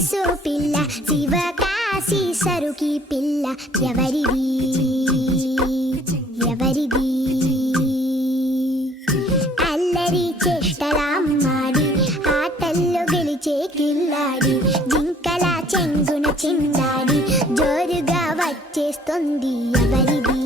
కాసు పిల్ల శివకాశి సరుకి పిల్ల ఎవరిది ఎవరిది అల్లరి చేష్టలామ్మాడి ఆటల్లో గెలిచే కిల్లాడి జింకల చెంగున చిందాడి జోరుగా వచ్చేస్తుంది ఎవరిది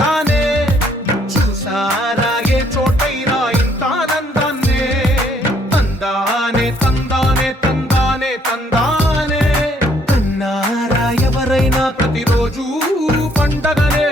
తందానే చూసారా ఏ చోటైనా ఇంత ఆనందాన్నే తందానే తందానే తందానే తందానే కన్నారా ఎవరైనా ప్రతిరోజు పండగనే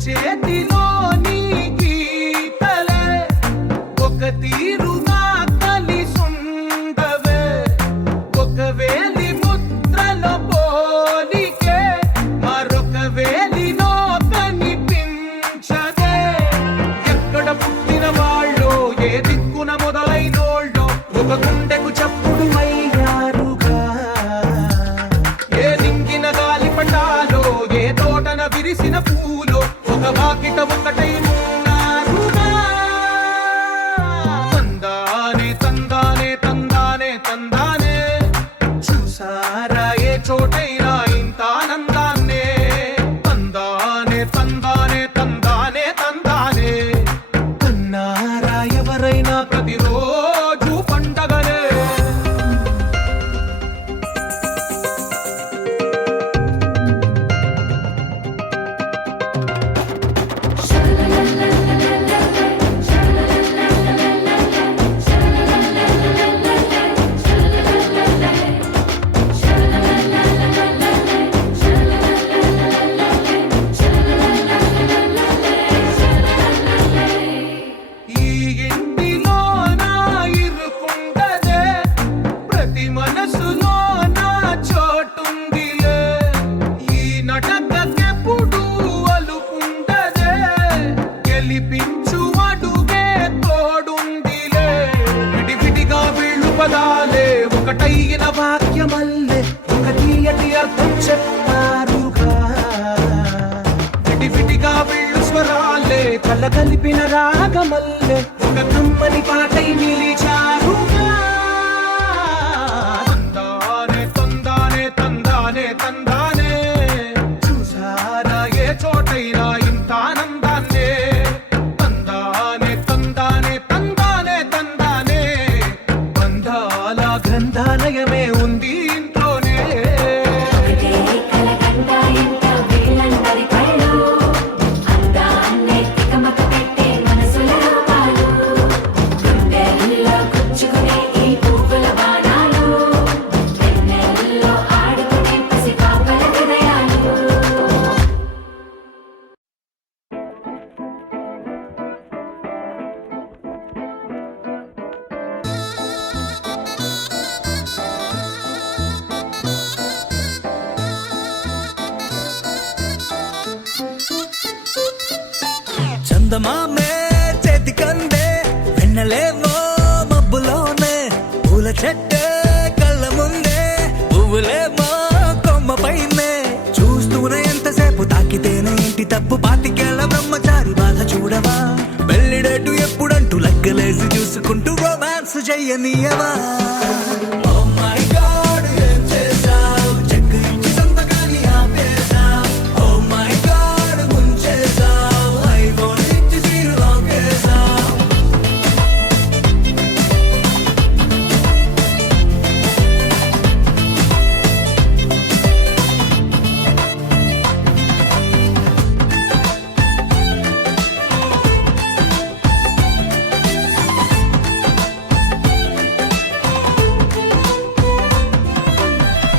చేతిలోని గీతలే ఒక తీరుగా కలిసుండవే ఒక వేలి ముద్రల పోలికే మరొక వేలిలో కనిపించదే ఎక్కడ పుట్టిన వాళ్ళో ఏ దిక్కున మొదలైనోళ్ళో ఒక గుండెకు చప్పుడు అయ్యారుగా ఏ దింగిన గాలి పటాలో ఏ తోటన విరిసిన పూలో ఒక వాకిట ఒకటై ఉన్నారుగా తందానే తందానే తందానే తందానే చూసారా ఏ చోటైనా ఇంత ఆనందాన్నే తందానే తందానే తందానే తందానే కన్నారా ఎవరైనా ప్రతిరోజు పండగనే ఈ ఇంటిలో నా ఇరుకుండదే ప్రతి మనసులో నా చోటుందిలే ఈ నటకెప్పుడు అలుకుండదే గెలిపించు అడుగే తోడుందిలే విడివిడిగా వీళ్ళు పదాలే ఒకటైన వాక్యమల్లే ఒక తీయటి అర్థం చెప్పారుగా విడివిడిగా వీళ్ళు స్వరాలే కల కలిపిన రాగమల్లే ఒక కమ్మని పాటై నిలిచారుగా తందానే తందానే తందానే తందానే చూసారా ఏ చోటైనా ఇంత ఆనందాన్నే తందానే తందానే తందానే తందానే బంధాల గ్రంథాలయమే ఉంది ఇంట్లోనే చందమామే చేతికందే వెన్నెలేమో మబ్బులోనే పూల చెట్టే కళ్ళ ముందే పువ్వులేమో కొమ్మ పైనే చూస్తూనే ఎంతసేపు తాకితేనే ఇంటి తప్పు పాతికేళ్ల బ్రహ్మచారి బాధ చూడవా పెళ్లిడేటు ఎప్పుడంటూ లెక్కలేసి చూసుకుంటూ రొమాన్స్ చెయ్యనీయవా Oh my God, ఏం చేశావ్? చెక్ ఇచ్చి సంతకాన్ని ఆపేశావ్. Oh my God, ముంచేశావ్. iPhone ఇచ్చి సీరు లాగేశావ్.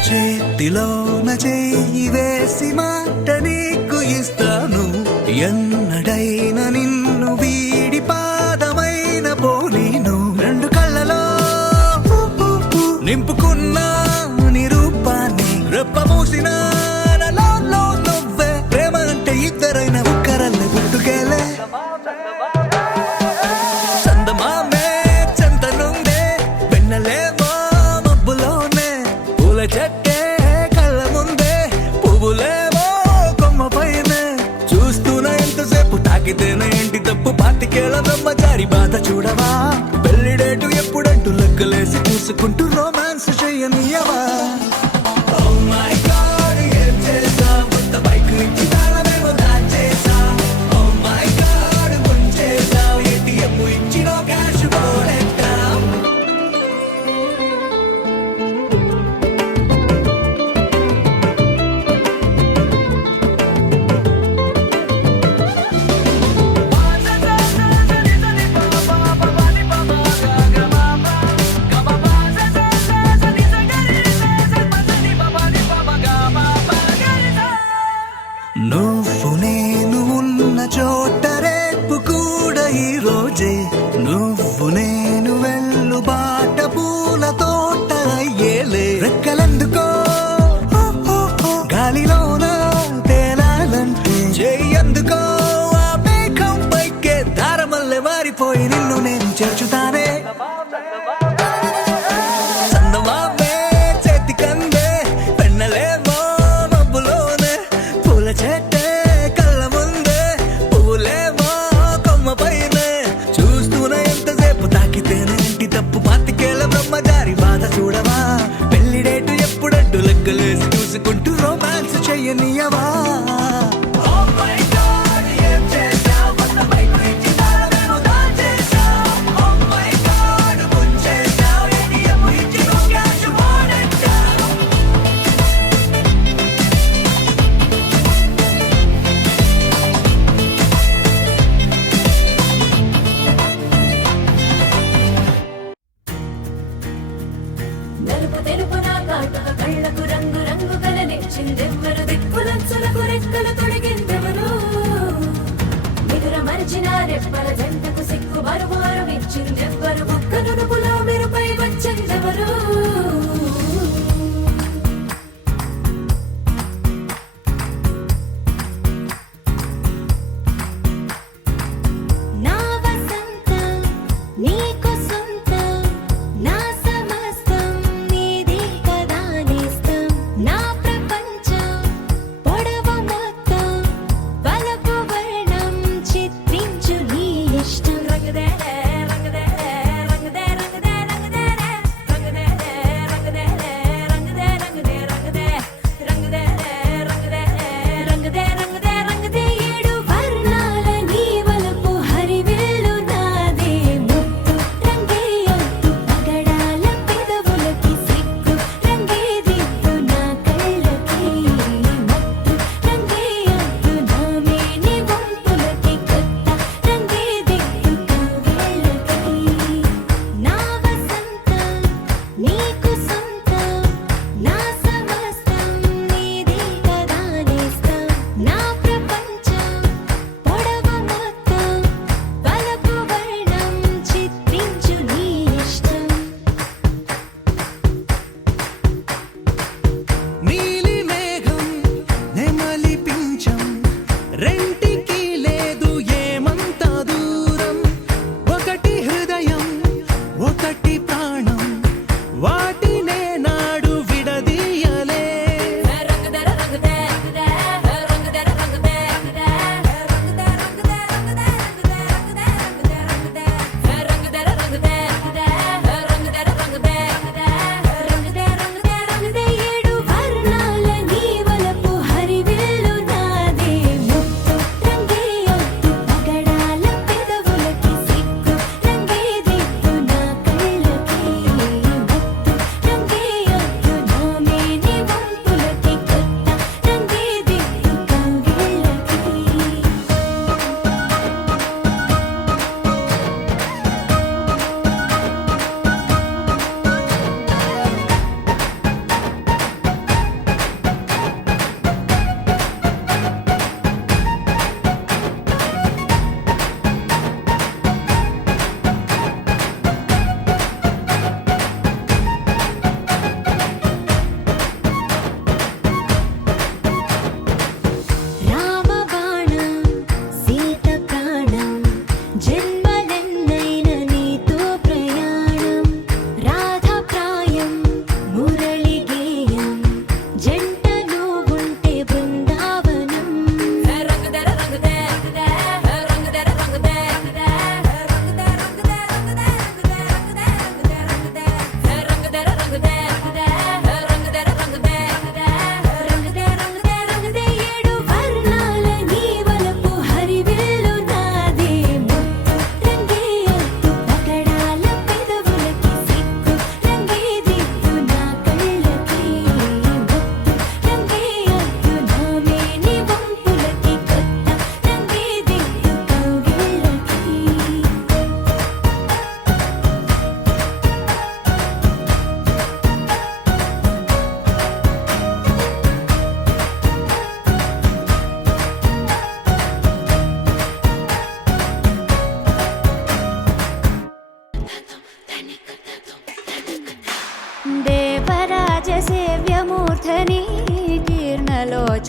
చేతిలోన చెయ్యి వేసి మాట నీకు ఇస్తాను ఎన్నడైనా నిన్ను వీడి పాదమైన పోనీను రెండు కళ్ళలో నింపుకున్న నిరూపాన్ని రెప్ప మూసిన నువ్వే ప్రేమ అంటే ఇద్దరైన ఒక్కరల్లే పుట్టుకేలే చందమామే చెంతనుందే వెన్నెలేమో మబ్బులోనే పూల చెట్టే కళ్ళ ముందే పువ్వులేమో కొమ్మ పైనే చూస్తూనే ఎంతసేపు తాకితేనే చూసుకుంటూ రొమాన్స్ చేయనియవా Oh my God, ఏం చేసా కొత్త బైక్ ఇచ్చి తాళమేమో దాచేసా Oh my God, ముంచేసా ATM ఇచ్చి నో క్యాష్ పోనెట్టా నువ్వు నేను ఉన్న చోట రేపు కూడా ఈ రోజే నువ్వు నేను వెళ్ళు బాట పూల తోట అయ్యేలే రెక్కలందుకో గాలిలోన తేలాలంటే చెయ్యందుకో ఆ మేఘం పైకే దారమల్లె మారిపోయి నిన్ను నేను చేర్చుతానే చందమామే చేతికందే పెన్నలేమో మబ్బులోనే పూల చెట్టే కళ్ళ ముందే పువ్వులేమో కొమ్మ పైనే చూస్తూనే ఎంతసేపు తాకితేనే ఇంటి తప్పు పాతికేళ్ళ బ్రహ్మచారి బాధ చూడవా పెళ్లి డేటు ఎప్పుడంటూ లెక్కలేసి చూసుకుంటూ రొమాన్స్ చెయ్యనియవా Oh my God, ఏం చేసావ్ కొత్త బైక్ ఇచ్చి తాళమేమో దాచేసావ్ Oh my God, ముంచేసావ్ ATM ఇచ్చి నో క్యాష్ పోనెట్టావ్ నలుపు తెలుపు నా కాటుక కళ్ళకు రంగు రంగు కలనే చిందెవ్వరు దిక్కులంచులకు రెక్క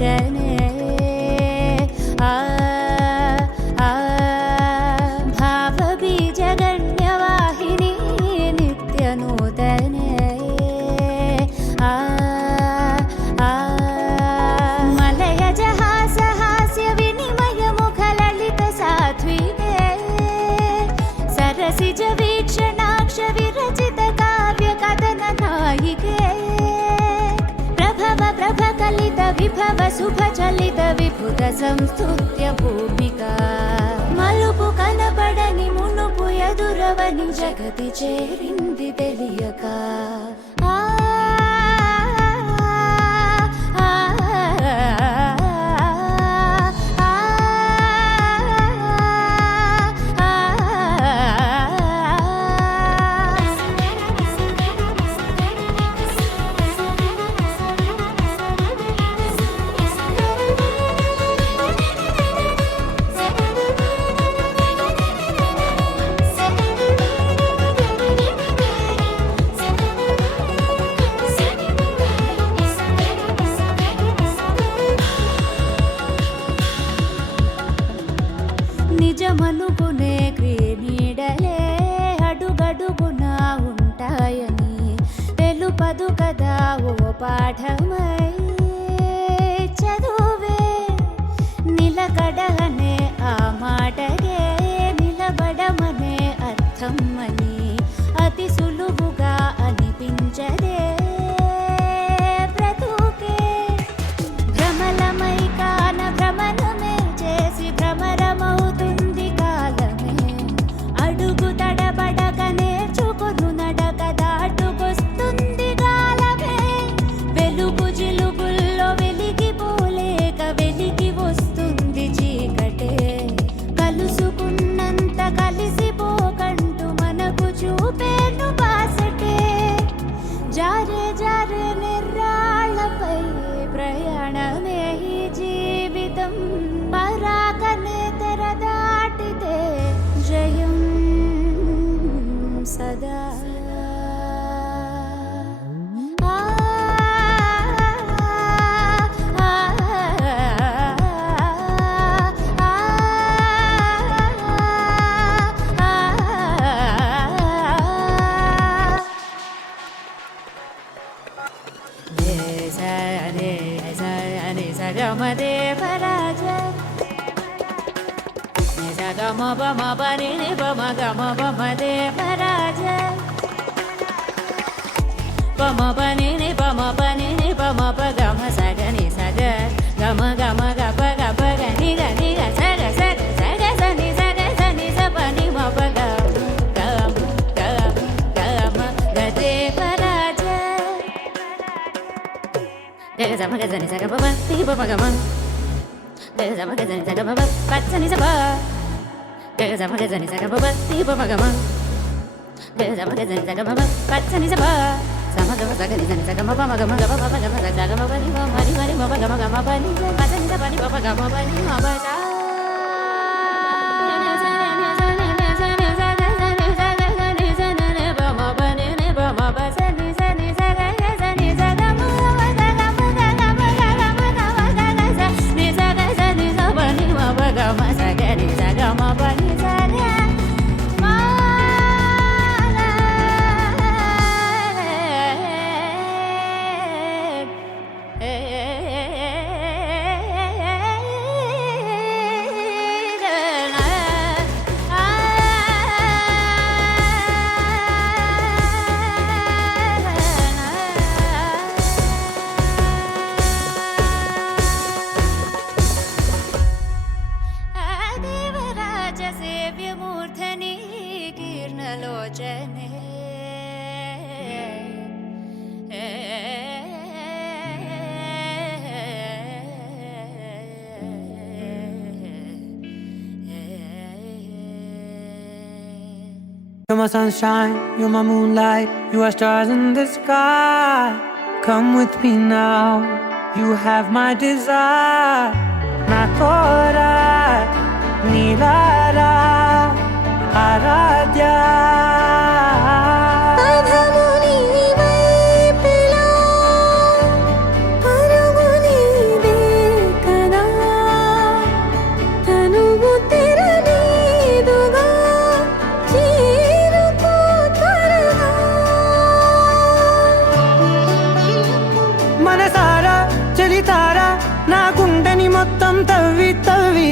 నిత్యలోచనే భావబీజగణ్యవాహిని నిత్యనూతనే మలయజహాసహాస్య వినిమయ ముఖలలిత సాత్వికే సరసిజ వీక్షణాక్ష విరచిత కావ్య కథన నాయికే ప్రభవ ప్రభకలిత విభవ శుభచలిత విభుత సంస్తుత్య భూమికా మలుపు కనబడని మునుపు ఎదురవని జగతి చేరింది తెలియక నిజమనుకునే క్రీనీడలే అడుగడుగునా ఉంటాయని తెలుపదు కదా ఓ పాఠమై చదువే నిలకడనే ఆ మాటగే నిలబడమనే అర్థం అని అతి సులువుగా అనిపించదే బ్రతుకే భ్రమలమై కాన భ్రమణమే చేసి భ్రమరమవుతుంది కాలమే అడుగు తడబడక నేర్చుకొను నడక దాటుకొస్తుంది కాలమే వెలుగు జిలుగుల్లో వెలిగిపోలేక వెలిగి వస్తుంది చీకటే కలుసుకున్నంత కలిసిపోకంటూ మనకు చూపేను బాసటే జారే జారే నిర్రాళ్ళపై ప్రయాణమే ఈ జీవితం పరాకనే తెర దాటితే జయం సదా గమదే పరాజ గమ బమ బని బమ గమ బమదే పరాజ బమ బని బమ బని బమ ప గమ సగని సగ గమ గమ గప గప గని గని గ సగ సగ సగ సని సగ సని సపని మప గమ గమ గమ గమ గదే పరాజ గగ సమ గ సని సగ బమ ని బమ గమ గగ సమ గ సని సగ బమ పచ్చని సప గగ సమ గ సని సగ బమ ని బమ గమ గగ సమ గ సని సగ బమ పచ్చని సప సమ గమ సగ ని సని సగ బమ గమ గమ బమ గమ సగ గమ బని బమ మరి మరి బమ గమ గమ బని పచ్చని సప ని బమ గమ బని బమ సా సేవ్యమూర్ధని కీర్ణలోచనే You're my sunshine, you're my moonlight, you are stars in the sky. Come with me now, you have my desire. Na tora, nilara, aradya. పరము నీవై పిలా పరుగు నీదే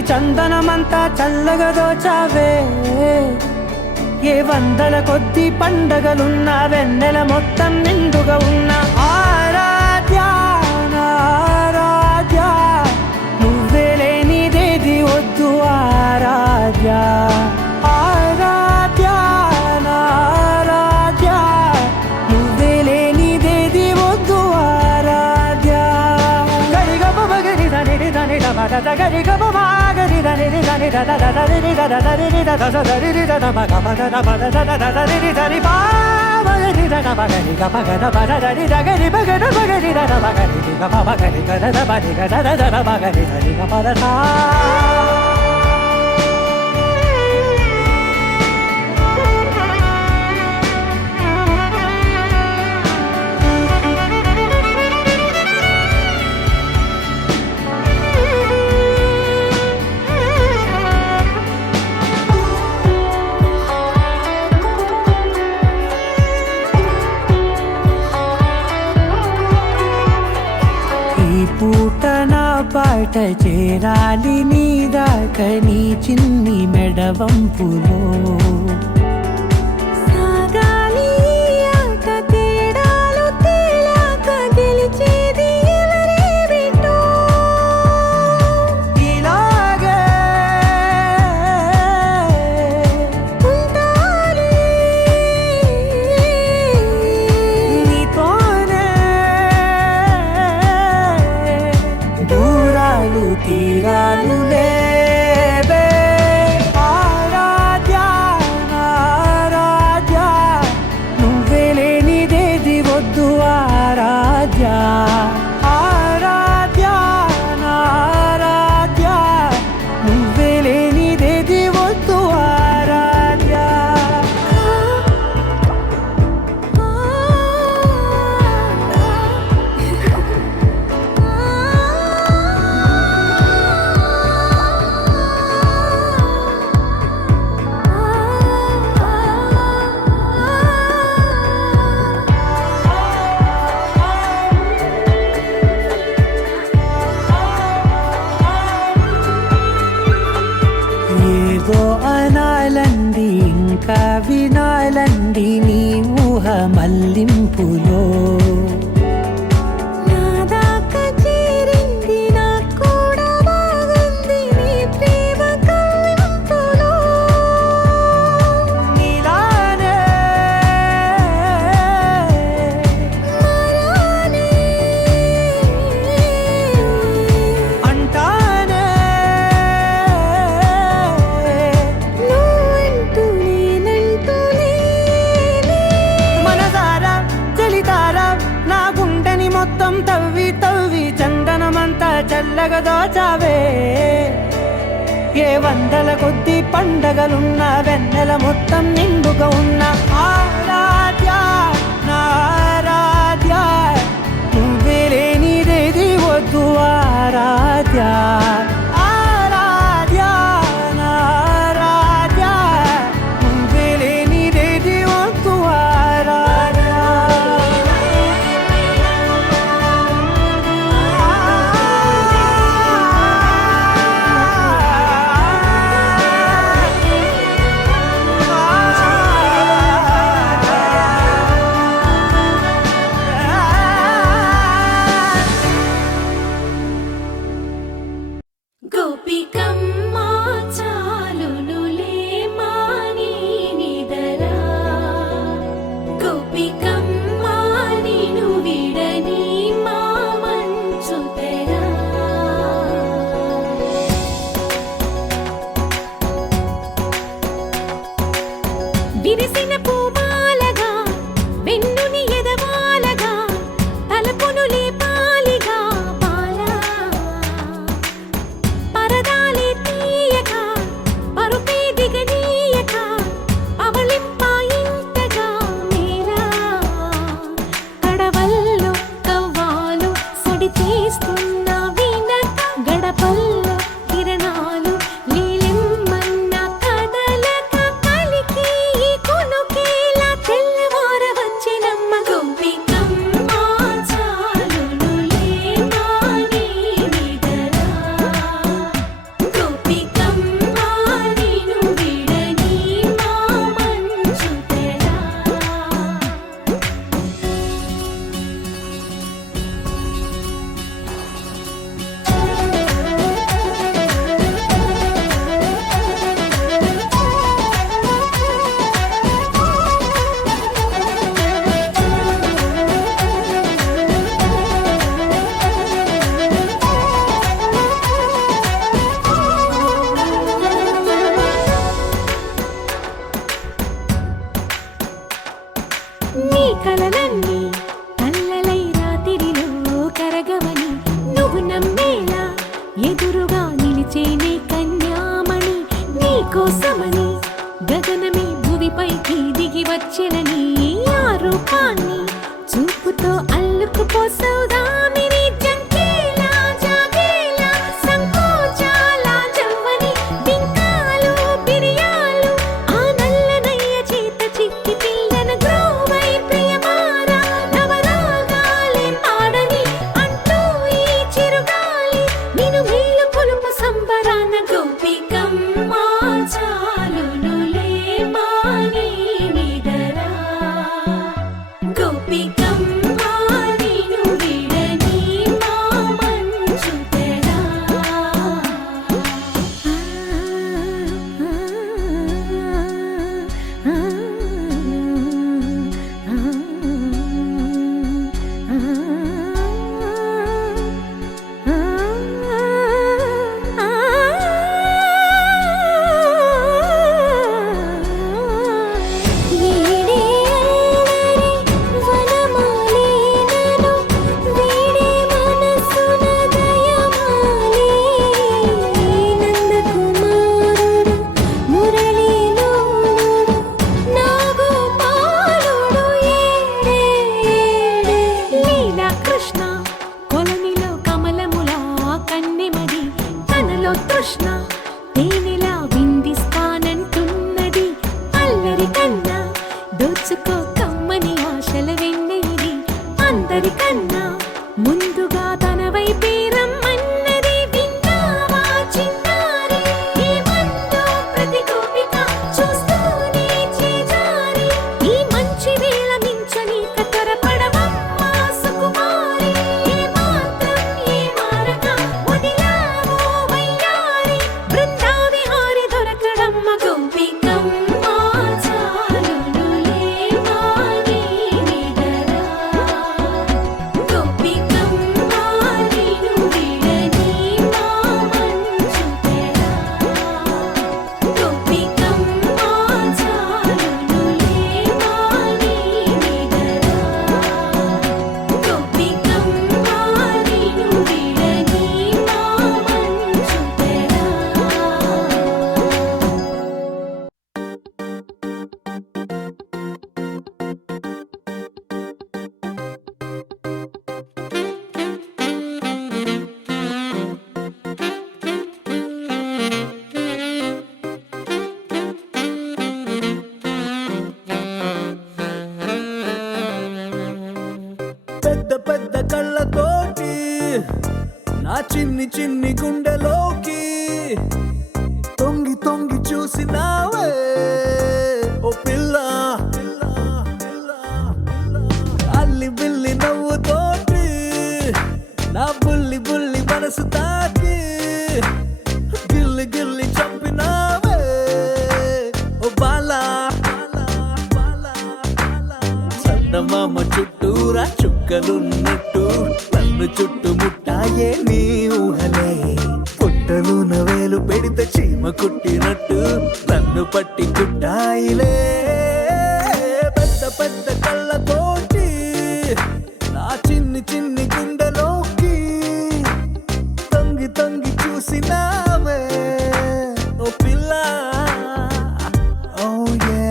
చందనమంతా చల్లగా దోచావే ఏ వందల కొద్ది పండగలున్న వెన్నెల మొత్తం నిండుగా ఉన్న ఆరాధ్య నా ఆరాధ్య నువ్వే లేనిదేది వద్దు ఆరాధ్య ఆరాధ్య నా ఆరాధ్య నువ్వే లేనిదేది వద్దు ఆరాధ్య గరిగ బగరి దని దని దమద గరిగ బగరి దని దని దద దరి దద దరి దద దరి దద మగ మగ దద దద దరి దరి బాగరి దద బగరి గ బగ దద దరి దగరి బగ బగరి దద బగరి గ బగరి గ దద బగరి గ దద దద బగరి దరి గ పద సా పూట నా పాట చేరాలి నీ దాక నీ చిన్ని మెడవంపులో సాగాలి ఆట తేడాలు తేలాక గెలిచేది ఎవరే బిడ్డో ఇలాగే ఉంటాలి నీతోనే దూరాలు తీరాలు లేవే ఆరాధ్య నా ఆరాధ్య నువ్వే లేనిదేది వద్దు ఆరాధ్య ఆరాధ్య నా ఆరాధ్య నువ్వే లేనిదేది వద్దు ఆరాధ్య ఏదో అనాలండి ఇంకా వినాలండి నీ ఊహ మల్లింపులో నా దాకా చేరింది నాకు కూడా బాగుంది నీ ప్రేమ కవ్వింపులో నీలానే మరానే అంటానే నువ్వంటూ నేనంటూ లేనే మనసారా చలితారా నా గుండెని మొత్తం తవ్వి తవ్వి చందనమంతా చల్లగా దోచావే ఏ వందల కొద్ది పండగలున్న వెన్నెల మొత్తం నిండుగా ఉన్న ఆరాధ్య నా ఆరాధ్య నువ్వే లేనిదేది వద్దు ఆరాధ్య ఆరాధ్య నా ఆరాధ్య నువ్వే లేనిదేది వద్దు ఆరాధ్య ఆ నీ కలలన్నీ కళ్ళలై రాత్రిలో కరగవని నువ్వు నమ్మేలా ఎదురుగా నిలిచేనే కన్యామణి నీ కోసమని గగనమే భువిపైకి దిగి వచ్చెలని ఆ రూపాన్ని చూపుతో అల్లుకుపోసౌదామిని జంకేలా జాగేలా సంకోచాల జవ్వని బింకాలు బిరియాలు ఆ నల్లనయ్య చేత చిక్కి పిల్లన గ్రోవై ప్రియమారా నవరాగాలే పాడని అంటూ ఈ చిరుగాలి నిన్ను మేలు పొలుపు సంబరాన గోపికమ్మ చాలునులే మాని నిదరా గోపికమ్మ నిన్ను విడని మా మంచు తెరా వీడే అల్లరి వనమాలినను వీడే మనసున దయమాలి నందకుమారుడు మురళీలోనుడు నాగోపాలుడు ఏడే లీలా కృష్ణ కొలనిలో కమలములా కన్నెమది తనలో తృష్ణ తేనెలా విందిస్తానంటున్నది అల్లరి కన్నా దోచుకో కమ్మని ఆశల వెన్నెది అందరికన్నా ముందుగా తన వైపే రమ్మన్నది విన్నావా చిన్నారి ఏమందో ప్రతి గోపిక చూస్తూనే చేజారి ఈ మంచి వేళ మించని కతరపడవమ్మ సుకుమారి ఏ మాత్రం ఏ మారక వదిలావో వయ్యారి బృందావిహారి దొరకడమ్మ గోపికమ్మ చాలునులే మాని నిదరా గోపికమ్మ నిన్ను విడని మా మంచు తెరా గోపికమ్మ చాలునులే మాని నిదరా గోపికమ్మ నిన్ను విడని మా మంచు తెరా పెద్ద పెద్ద కళ్ళతోటి నా చిన్ని చిన్ని గుండెలోకి తొంగి తొంగి చూసినావే ఓ పిల్ల అల్లి బిల్లి నవ్వుతోటి నా బుల్లి బుల్లి మనసు తాకి గిల్లి గిల్లి చంపినావే ఓ బాలా చందమామ చుట్టూరా చుక్కలున్నట్టు నన్ను చుట్టుముట్టాయే నీ ఊహలే పుట్టలున వేలు పెడితే చీమ కుట్టినట్టు నన్ను పట్టి కుట్టాయిలే పెద్ద పెద్ద కళ్ళతోటి నా చిన్ని చిన్ని గుండెలోకి తొంగి తొంగి చూసినావే ఓ పిల్ల ఓ యే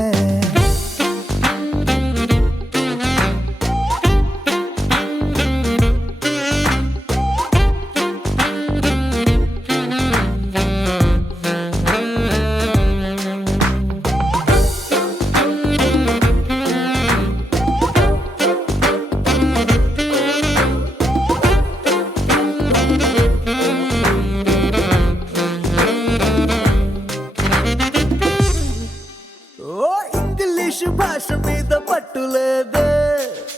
ఓ ఇంగ్లీషు భాష మీద పట్టులేదే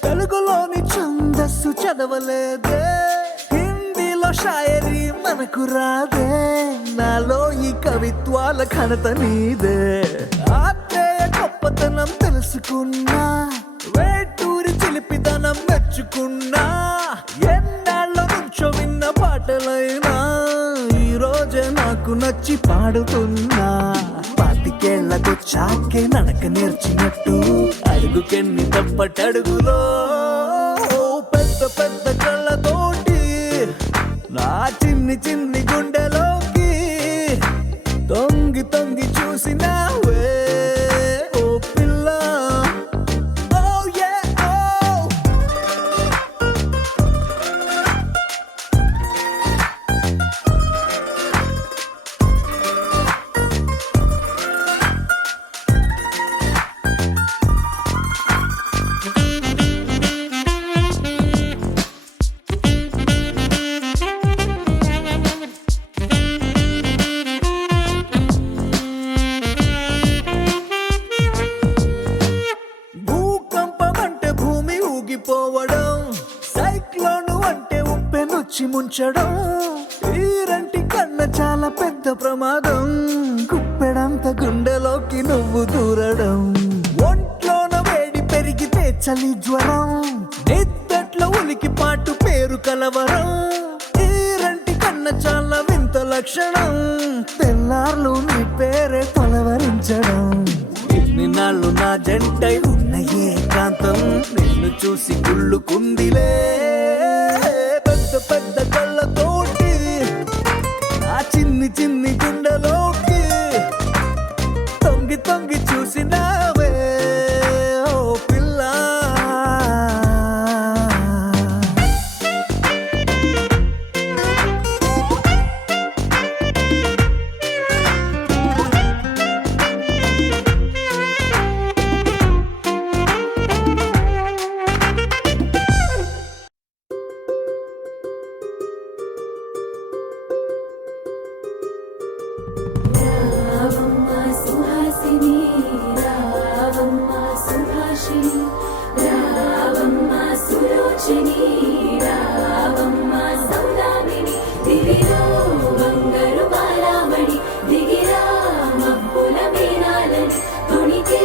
తెలుగులోని ఛందస్సు చదవలేదే హిందీలో షాయరీ మనకు రాదే నాలో ఈ కవిత్వాల ఘనత నీదే ఆత్రేయ గొప్పతనం తెలుసుకున్నా వేటూరి చిలిపితనం మెచ్చుకున్నా ఎన్నాళ్ళ నుంచో విన్న పాటలైనా ఈ రోజే నాకు నచ్చి పాడుతున్నా పాతికేళ్లకొచ్చాకే నడక నేర్చినట్టు అడుగు ముందుకెన్ని తప్పటడుగులో పెద్ద పెద్ద కళ్ళతోటి నా చిన్ని చిన్ని గుండెలోకి తొంగి తొంగి చూసినావే ఓ పిల్ల Oh yeah oh భూకంపం అంటే భూమి ఊగిపోవడం సైక్లోన్ అంటే ఉప్పెనొచ్చి ముంచడం ఈరంటి కన్న చాలా పెద్ద ప్రమాదం కుప్పెడంత గుండెలోకి నువ్వు దూరడం ఒంట్లోన వేడి పెరిగితే చలి జ్వరం నిద్దట్లో ఉలికి పాటు పేరు కలవరం ఈరంటి కన్న చాలా వింత లక్షణం తెల్లార్లు నీ పేరే కొలవరించడం నిన్నాళ్ళు నా జంటై ఉన్న ఏకాంతం నిన్ను చూసి కుళ్ళుకుందిలే పెద్ద పెద్ద కళ్ళతోటి నా చిన్ని చిన్ని గుండెలోకి తొంగి తొంగి చూసినావే ఓ పిల్ల రావమ్మ సుహాసిని రావమ్మ సుభాషిణి రావమ్మ సులోచని రావమ్మ సౌదామిని దివిలో బంగారు బాలామణి దిగిరా మబ్బుల మేనాలని తొణికే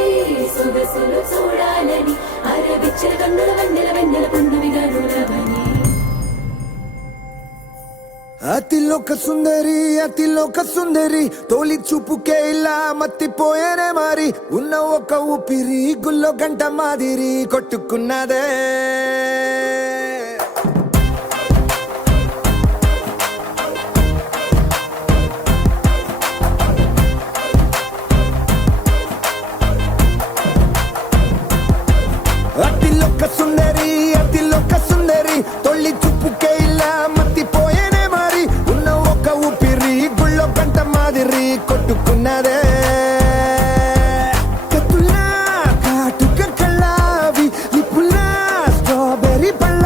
సొగసులు చూడాలని అరవిచ్చల కన్నుల వెన్నెల వెన్నెల పున్నమిగా నులవని అతిలోక సుందరి తోలి చూపుకే ఇలా మత్తిపోయేనే మారి ఉన్న ఒక ఊపిరి గుల్లో గంట మాదిరి కొట్టుకున్నదే అతిలోక సుందరి తొలి చూపుకే ఇలా మత్తిపోయేనే మారి ఉన్న ఒక ఊపిరి గుళ్ళో గంట మాదిరి కొట్టుకున్నదే కత్తులా కాటుక కళ్ళావి నిప్పులా స్ట్రాబెర్రీ పళ్ళ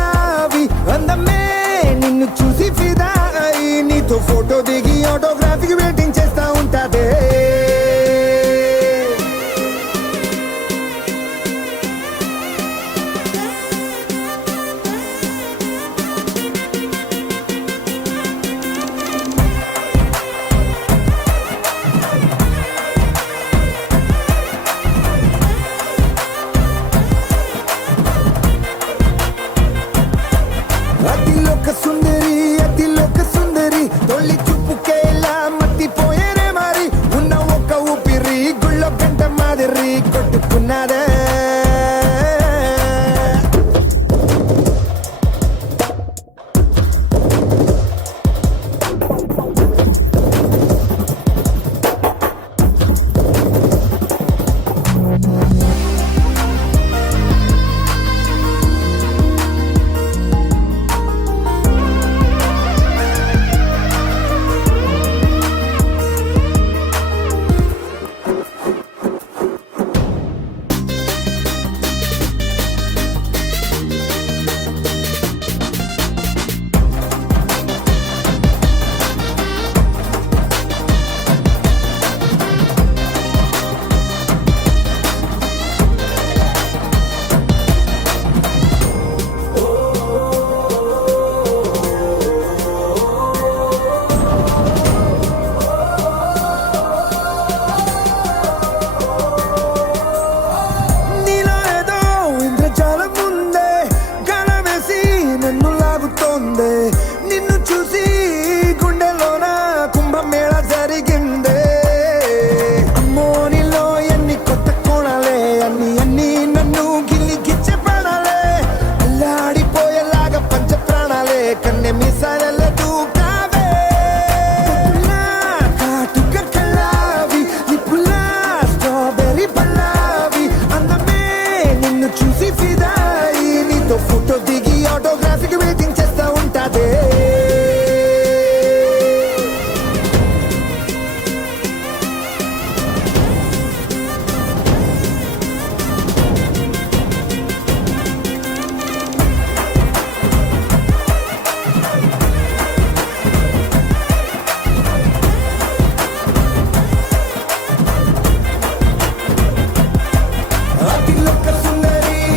చూసి ఫిదా అయి నీతో ఫోటో దిగి ఆటోగ్రాఫీకి వెయిటింగ్ చేస్తా ఉంటాదే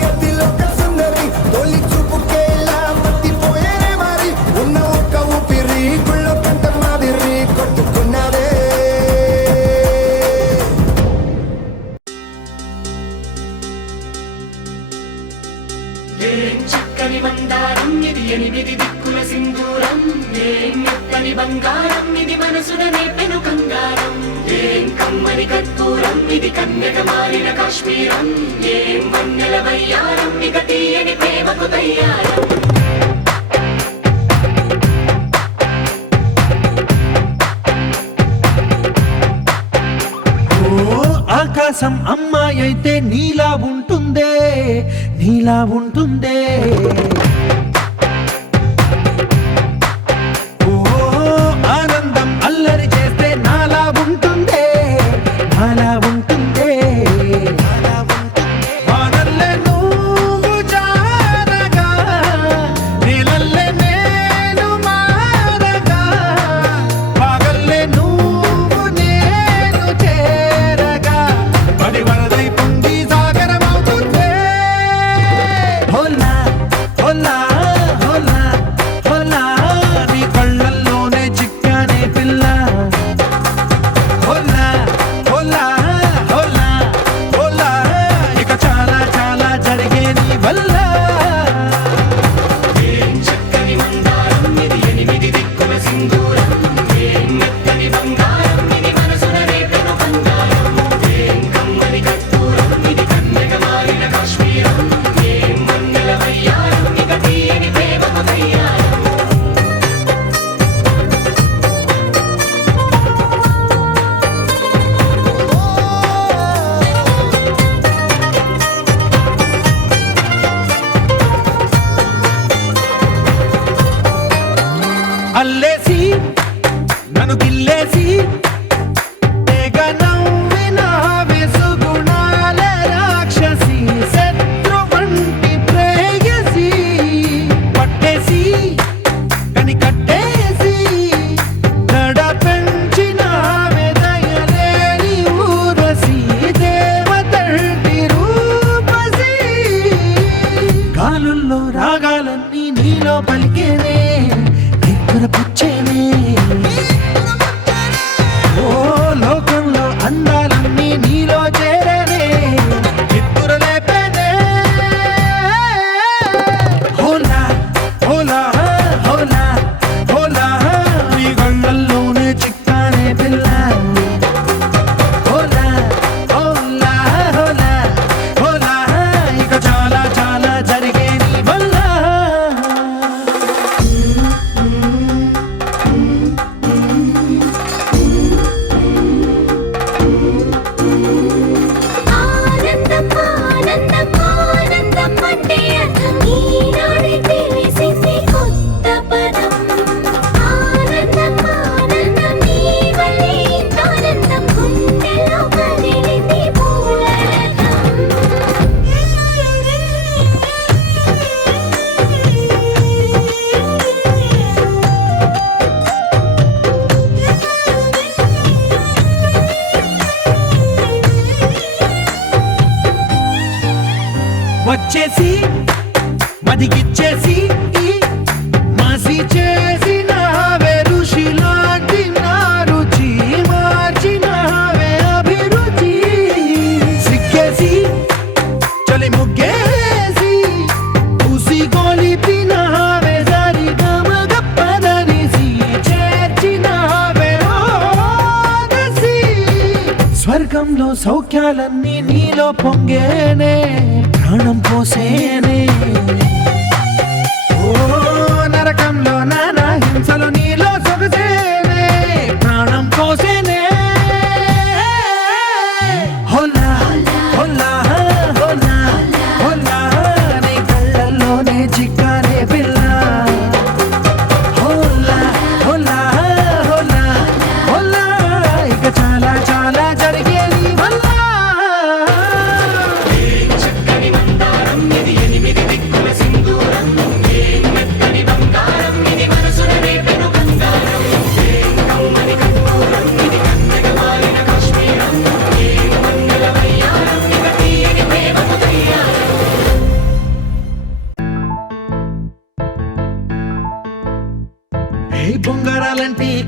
అతిలోక సుందరి తొలి చూపుకేలా మత్తిపోయేనే మరి ఉన్న ఒక్క ఊపిరి గుళ్ళో కంట మాదిరి కొట్టుకున్నదే ఏం చక్కని మందారం ఇది ఎనిమిది దిక్కుల సింధూరం ఏం మెత్తని బంగారం ఇది మనసున నేపెను కంగారం ఏం కమ్మని కర్పూరం ఇది కన్యక మారిన కాశ్మీరం ఏం వన్నెల వయ్యారం ఇక తీయని ప్రేమకు తయ్యారం ఆకాశం అమ్మాయి అయితే నీలా ఉంటుందే నీలా ఉంటుందే ఓ ఆనందం అల్లరి చేస్తే నాలా ఉంటుందే నాలా ఉంటుందే వానల్లే నువ్వు జారగా నీలల్లే నేను మారగా పగల్లే నువ్వు నేను చేరగా పడి వరదై పొంగి సాగరమవుతుందే హోలా హోలా హోలా హోలా నీ కళ్ళల్లోనే చిక్కానే పిల్ల హోలా హోలా హోలా హోలా ఇక చాలా చాలా జరిగే నీ వల్ల ఏం చక్కని మందారం ఇది ఎనిమిది దిక్కుల సింధూరం ఏం మెత్తని బంగారం ఇది మనసున రేపెను కంగారం ఏం కమ్మని కర్పూరం ఇది కన్యక మారిన కాశ్మీరం ఏం వన్నెల వయ్యారం ఇక తీయని ప్రేమకు తయ్యారం అల్లేసి నన్ను గిల్లేసి తెగ నవ్విన వెసుగుణాల రాక్షసి శత్రు వంటి ప్రేయసి పట్టేసి కని కట్టేసి దడ పెంచిన దయలేని ఊరసి దేవతంటి రూపసి గాలుల్లో రాగాలన్నీ నీలో పలికేనే పుచ్చేనే ఓ లోకంలో అందాలన్నీ నీలో చేరనే చిత్తుర లేపేనే హోలా హోలా హోలా హోలా నీ గండల్లోనే చిక్కానే పిల్ల హోలా హోలా హోలా హోలా ఇక చాలా చాలా జరిగే నీ వల్ల ఆనందం ఆనందం ఆనందం అంటే అర్థం ఈనాడే తెలిసింది కొత్త పదం ఆనందం ఆనందం నీ వల్లే ఇంత ఆనందం గుండెలో కదిలింది వచ్చేసి మదిగిచ్చేసి మాసి చేసిన ఋషిలాంటి నా రుచి మార్చినవే అభిరుచి సిగ్గేసి చలి ముగ్గేసి ఉసి గొలిపినవే సరి గమగ పదనిసి చేర్చినవే ఓదసి స్వర్గంలో సౌఖ్యాలన్నీ నీలో పొంగేనే ప్రాణం పోసేనే ఓ నరకంలో నానా హింసలు నీలో సొగసేనే ప్రాణం పోసేనే హోలా హోలా హోలా హోలా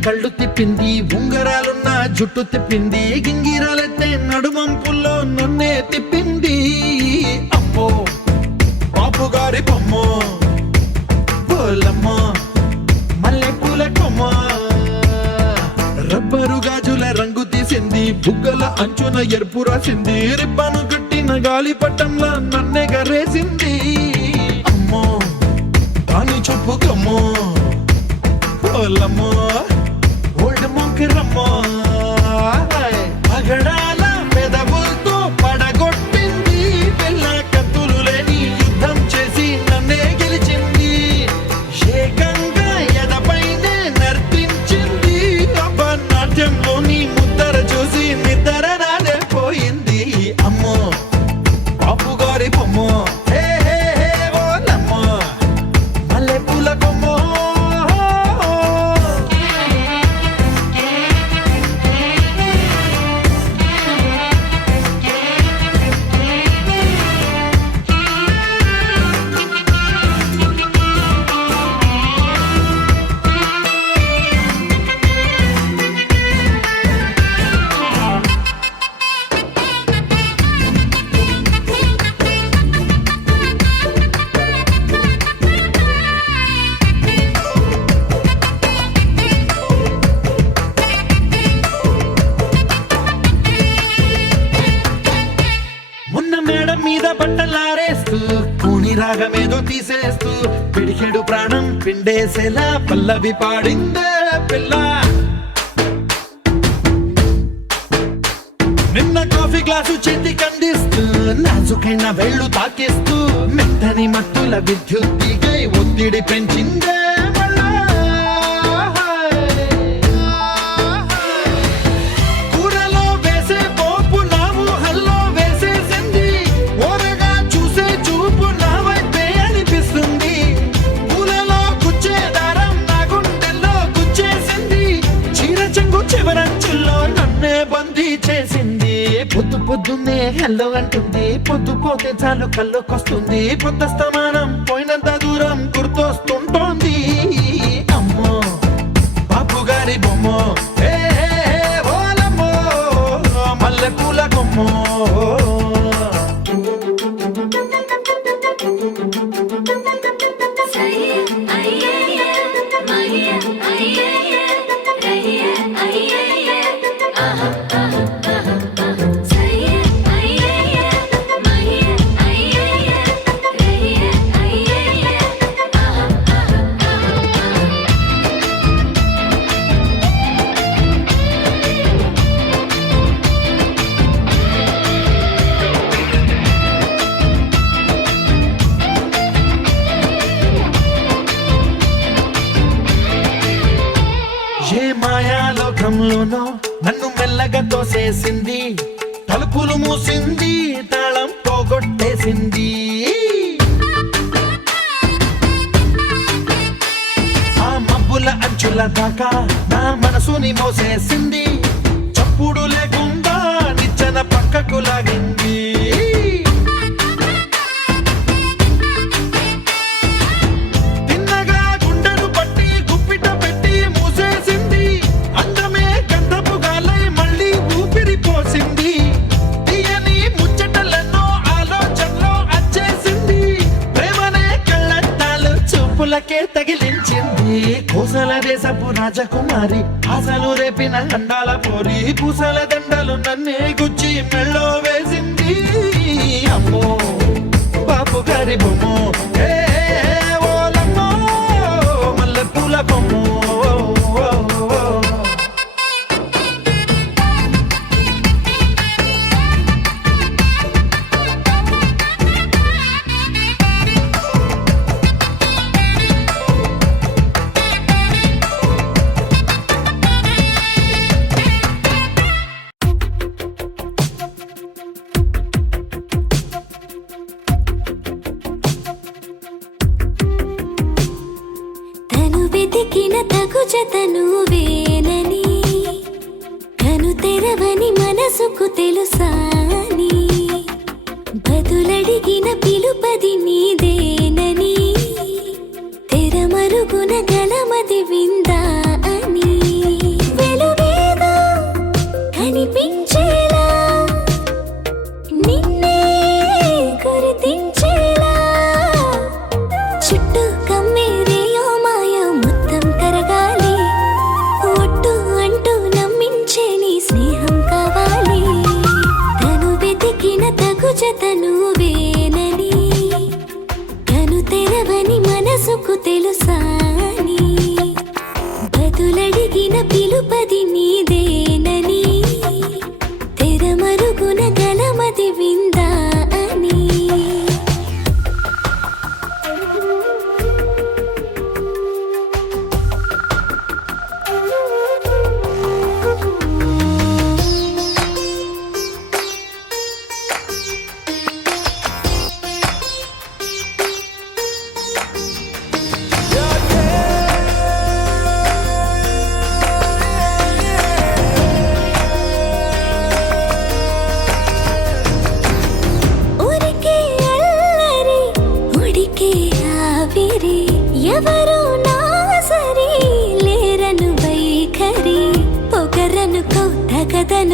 కళ్ళు తిప్పింది, ఉంగరాలున్న జుట్టు తిప్పింది, గింగిరాలెత్తే నడుమంపుల్లో నన్నే తిప్పింది. అమ్మో బాపు గారి బొమ్మ, పోలమ్మ మల్లె పూల కొమ్మ, రబ్బరు గాజుల రంగు తీసింది, బుగ్గల అంచున ఎరుపు రాసింది, రిబ్బను కట్టిన గాలి పట్టంలా నన్నే గరేసింది. అమ్మో కాని చెప్పుకమ్మో, పోలమ్మో ఓల్డ్ మొంకిరమ్మో, పగడాల పెదవులతో పడగొట్టింది, పిల్ల కత్తులు లేని యుద్ధం చేసి నన్నే గెలిచింది, ఏకంగా ఎదపైనే నర్తించింది, నాట్యంలోని ముద్దర చూసి నిద్ర నాదే పోయింది. అమ్మో బాపు గారి బొమ్మో, హే హే హే ఓలమ్మో మల్లె పూల కొమ్మో. మొన్న మేడం మీద బట్టలారేస్తూ, కూని రాగమేదో తీసేస్తూ, పిడికెడు ప్రాణం పిండేసేలా పల్లవి పాడిందే పిల్ల. నిన్న కాఫీ గ్లాసు చేతి కందిస్తూ, నాజుకైన వేళ్ళు తాకేస్తూ, మెత్తని మత్తుల విద్యుత్ తీగై ఒత్తిడి పెంచిందే మళ్ళా. కూరలో వేసే పోపు నా ఊహల్లో వేసేసింది, ఓరగా చూసే చూపు నా వైపే అనిపిస్తుంది, పూలలో గుచ్చే దారం నా గుండెల్లో గుచ్చేసింది, చీర చెంగు చివరంచుల్లో నన్నే బందీ చేసింది. పొద్దు పొద్దున్నే హెల్లో అంటుంది, పొద్దు పోతే చాలు కళ్ళొకొస్తుంది, పొద్దస్తమానం పోయినంత దూరం గుర్తొస్తుంటోంది. అమ్మో బాపు గారి బొమ్మో, హే హే హే ఓలమ్మో మల్లె పూల కొమ్మో. సయ్య అయ్యయ్య మయ్య అయ్యయ్య రయ్య అయ్యయ్య ఆహా ఆహా ఆహా ఆహా, సయ్య అయ్యయ్య మయ్య అయ్యయ్య రయ్య అయ్యయ్య ఆహా ఆహా ఆహా ఆహా. ఏ మాయాలోకంలోనో నన్ను మెల్లగా తోసేసింది, తలుపులు మూసింది, తాళం పోగొట్టేసింది. ఆ మబ్బుల అంచుల దాకా నా మనసుని మోసేసింది, చప్పుడు లేకుండా నిచ్చెన పక్కకు లాగింది. తిన్నగా గుండెను పట్టి గుప్పిట పెట్టి మూసేసింది, అందమే గంధపు గాలై మళ్ళీ ఊపిరి పోసింది, తీయని ముచ్చటలెన్నో ఆలోచనలో అచ్చేసింది, ప్రేమనే కళ్ళద్దాలు చూపులకే తగిలించింది, కోసల దేశపు రాజకుమారి ఆశలు రేపిన అండాల పోరి, పూసల దండలు నన్నే గుచ్చి మెళ్ళో వేసింది. అమ్మో బాపు గారి బొమ్మో, హే హే హే ఓలమ్మో మల్లె పూల కొమ్మో. వెతికిన తగు జతను వేనని, కను తెరవని మనసుకు తెలుసాని, బదులడిగిన పిలుపది నీదేనని, తెరమరుగున గలమది విందా అని.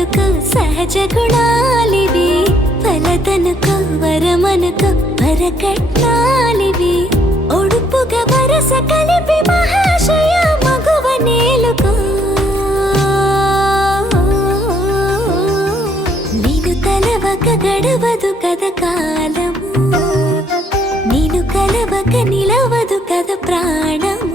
పలుకు సహజ గుణాలివి ఫలతనుకో వరమనుకో వరకట్నాలివి ఒడుపుగా వరస కలిపి మహాశయ మగువ నేలుకో నీను తలవక గడవదు కద కాలము నీను కలవక నిలవదు కద ప్రాణము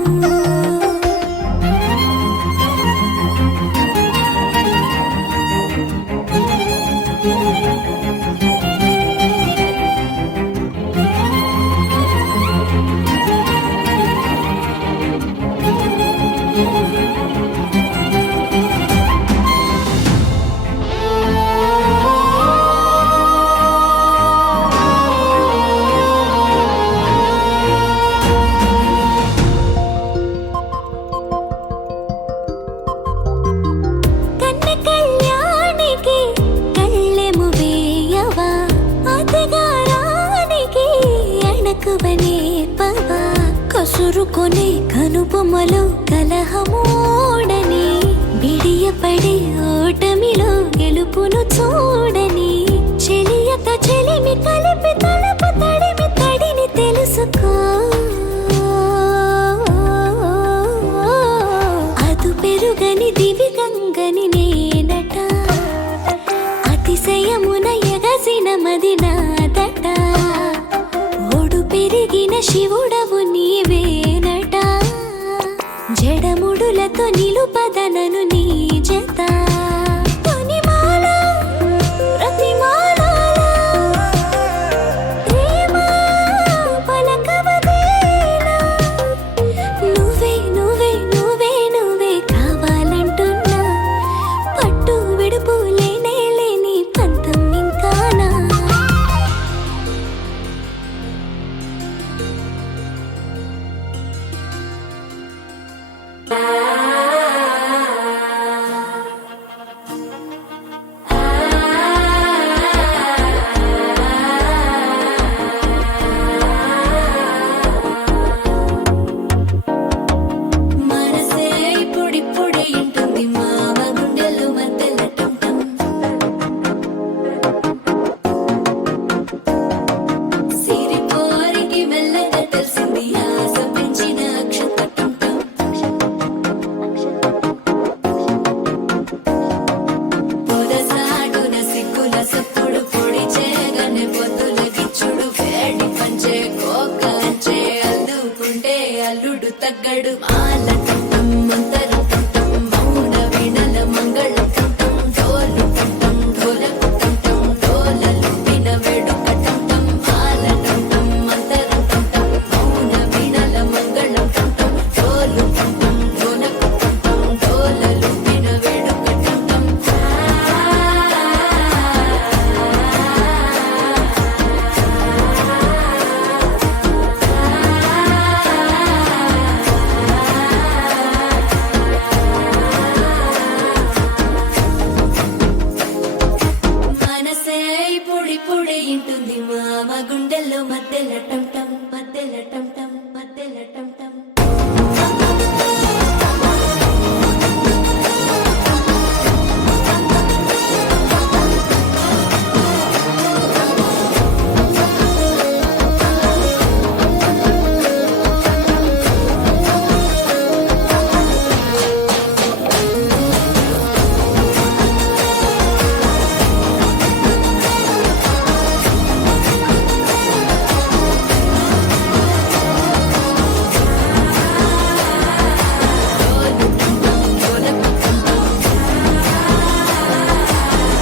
కసురుకొనే కనుబొమ్మలో కలహమోడని బిడియపడే ఓటమిలో గెలుపును చూడని చెలియత చెలిమి కలిపి తలపు తడిమి తడిని తెలుసుకో అదు పెరుగని దివి గంగని నేనట అతిశయమున ఎగసిన మది నాదట ఓడు పెరిగిన శివుడవు నీవేనట జడముడులతో నిలుపదనను నీ జత తొనిమాల ప్రతిమాలాల ప్రేమ పలకవదేనా నువ్వే నువ్వే నువ్వే నువ్వే కావాలంటున్నా పట్టు విడుపు లేనే లేని పంతం ఇంకానా మనసే ఇప్పుడిప్పుడే ఇంటుంది మావ గుండెలు మధ్యలటం సిరిపోరికి మెల్లగా తెలిసింది ఆశ పెంచిన అక్షతటం పొదసాటున సిగ్గుల సప్పుడు పొడి చేయగానే పొద్దుల గిచ్చుడు వేడి పంచే కోకంచే అల్లుకుంటే అల్లుడు తగ్గడు మాల టంటం మంతరం టంటం మౌన వీణల మంగళ టంటం డోలు టంటం డోలకు టంటం డోలలు విన వేడుక టంటం మాల టంటం మంతరం టంటం మౌన వీణల మంగళ టంటం డోలు టంటం డోలకు టంటం డోలలు విన వేడుక టంటం మనసే ఇప్పుడిప్పుడే ఇంటుంది మామ గుండెల్లో మధ్యల టంటం మధ్యల టంటం మధ్యల టంటం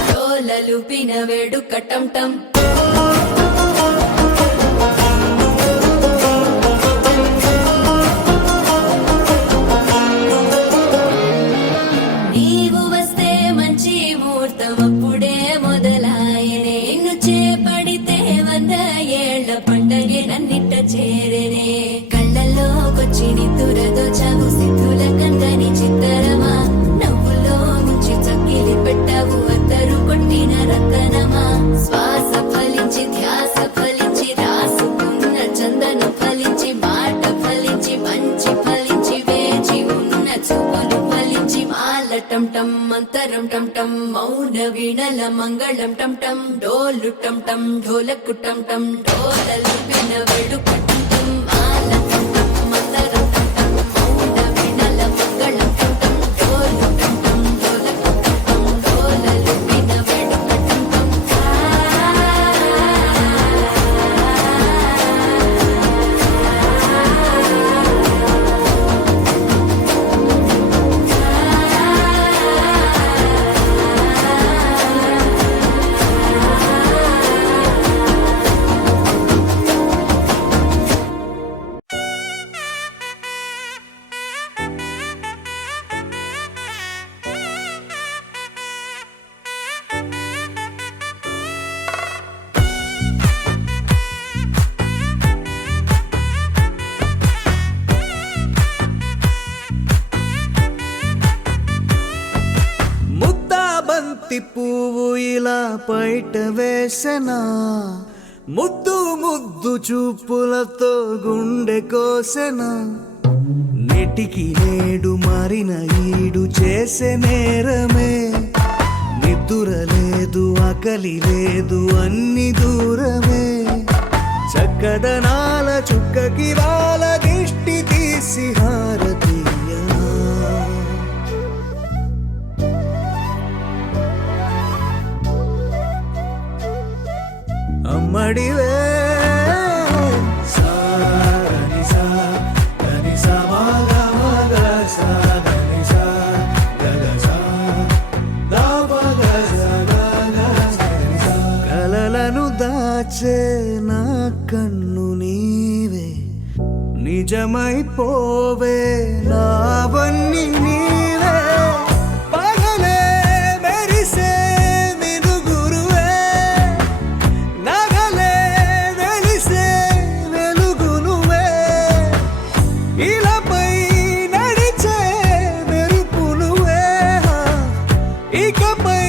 డోలలు పిన వేడుక టంటం నీవు వస్తే మంచి ముహూర్తం అప్పుడే మొదలాయనే నిన్ను చేపడితే 100 ఏళ్ల పండగే నన్నిట్ట చేరేనే కళ్ళల్లోకొచ్చి నిద్దురదో చావు సిద్ధుల కందని చిత్తరమా నవ్వులో ముంచి చక్కిలి పెట్టావు అద్దరు కొట్టిన రతనమా శ్వాస ఫలించి ధ్యాస ఫలించి రాసుకున్న చందను ఫలించి మాట ఫలించి మంచి ఫలించి వేచి ఉన్న చూపులు ఫలించి మాలట టం టం మంతరం టం టం మౌన వీణల మంగళం టం టం డోలు టం టం ఢోలకు టం టం డోలలు విన వేడుక టం టం మాల టం టం మంతరం టం టం మౌన వీణల మంగళం టం టం డోలు టం టం ఢోలకు టం టం డోలలు విన వేడుక టం టం ముద్దాబంతి పువ్వు ఇలా బయట వేసెనా ముద్దు ముద్దు చూపులతో గుండె కోసెనా నెటికి నేడు మారిన ఈడు చేసే నేరమే నిద్ర లేదు ఆకలి లేదు అన్ని దూరమే చక్కదనాల చుక్కకి వాళ్ళ దిష్టి తీసి హారతీయనా అమ్మడివే కలలను దాచే నా కన్ను నీవే నిజమైపోవే నావన్నీ నీవే పగలే మెరిసే మినుగురువే నగలే వెలిసే వెలుగునువే ఇలాపై నడిచే మెరుపునువే ఇకపై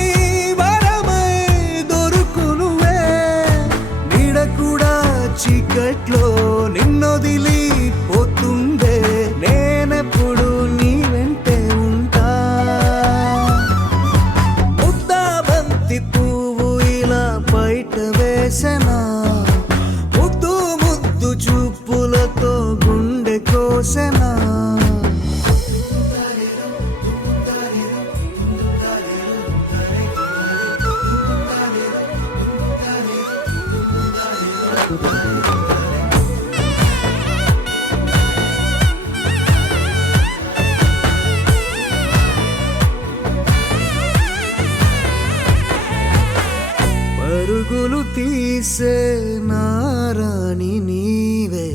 వరమై దొరుకునువే నీడ కూడా చీకట్లో నిన్నొదిలి పోతుందే నేనెప్పుడు నీ వెంటే ఉంటా ముద్దాబంతి పువ్వు ఇలా బయట వేసెనా ముద్దు ముద్దు చూపులతో గుండె కోసెనా పరుగులు తీసే నారాణి నీవే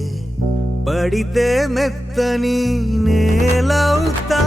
పడితే మెత్తని నేలవుతా